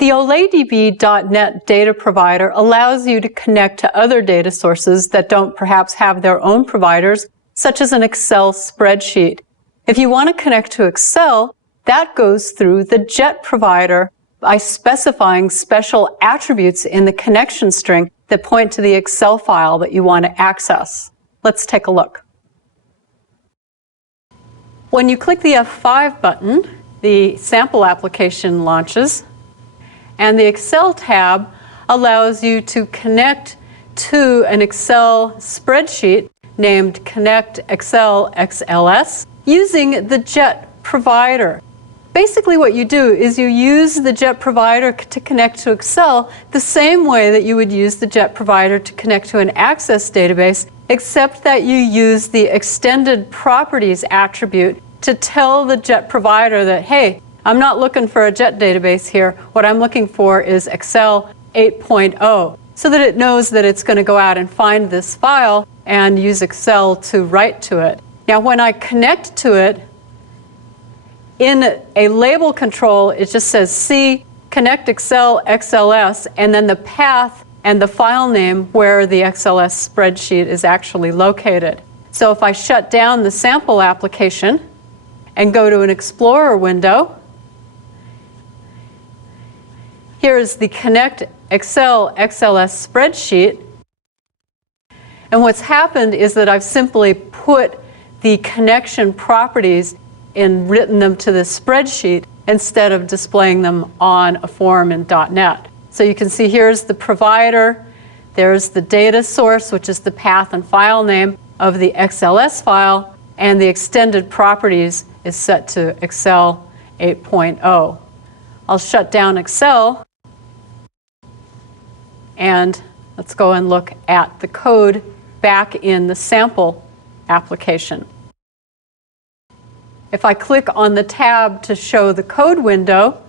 The OLEDB.net data provider allows you to connect to other data sources that don't perhaps have their own providers, such as an Excel spreadsheet. If you want to connect to Excel, that goes through the JET provider by specifying special attributes in the connection string that point to the Excel file that you want to access. Let's take a look. When you click the F5 button, the sample application launches, and the Excel tab allows you to connect to an Excel spreadsheet named Connect Excel XLS using the JET provider. Basically what you do is you use the JET provider to connect to Excel the same way that you would use the JET provider to connect to an Access database, except that you use the extended properties attribute to tell the JET provider that, hey, I'm not looking for a JET database here. What I'm looking for is Excel 8.0, so that it knows that it's going to go out and find this file and use Excel to write to it. Now, when I connect to it, in a label control, it just says C, Connect Excel XLS, and then the path and the file name where the XLS spreadsheet is actually located. So if I shut down the sample application and go to an Explorer window, here is the Connect Excel XLS spreadsheet. And what's happened is that I've simply put the connection properties and written them to the spreadsheet instead of displaying them on a form in .NET. So you can see here's the provider, there's the data source, which is the path and file name of the XLS file, and the extended properties is set to Excel 8.0. I'll shut down Excel, and let's go and look at the code back in the sample application. If I click on the tab to show the code window,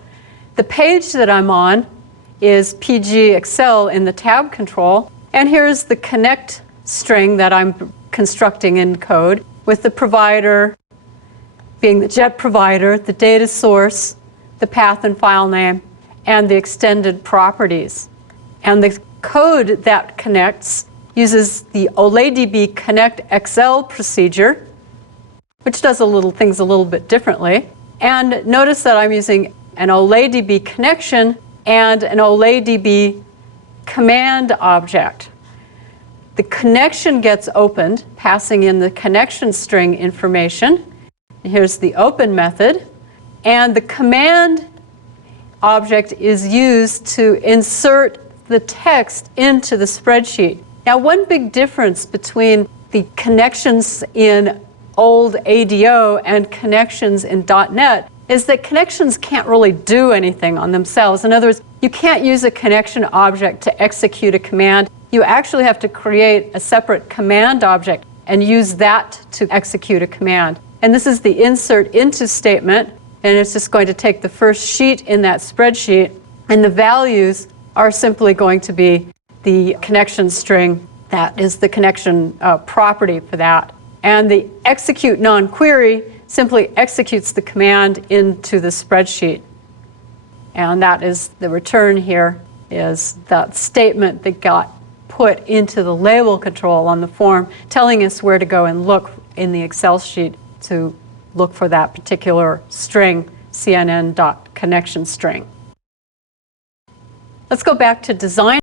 the page that I'm on is PG Excel in the tab control, and here's the connect string that I'm constructing in code, with the provider being the JET provider, the data source, the path and file name, and the extended properties. And the code that connects uses the OLEDB Connect XL procedure, which does things a little bit differently. And notice that I'm using an OLEDB connection and an OLEDB command object. The connection gets opened, passing in the connection string information. Here's the open method. And the command object is used to insert the text into the spreadsheet. Now, one big difference between the connections in old ADO and connections in .NET is that connections can't really do anything on themselves. In other words, you can't use a connection object to execute a command. You actually have to create a separate command object and use that to execute a command. And this is the insert into statement, and it's just going to take the first sheet in that spreadsheet, and the values are simply going to be the connection string that is the connection property for that. And the execute non-query simply executes the command into the spreadsheet. And that is the return here, is that statement that got put into the label control on the form, telling us where to go and look in the Excel sheet to look for that particular string, cnn.connection string. Let's go back to design.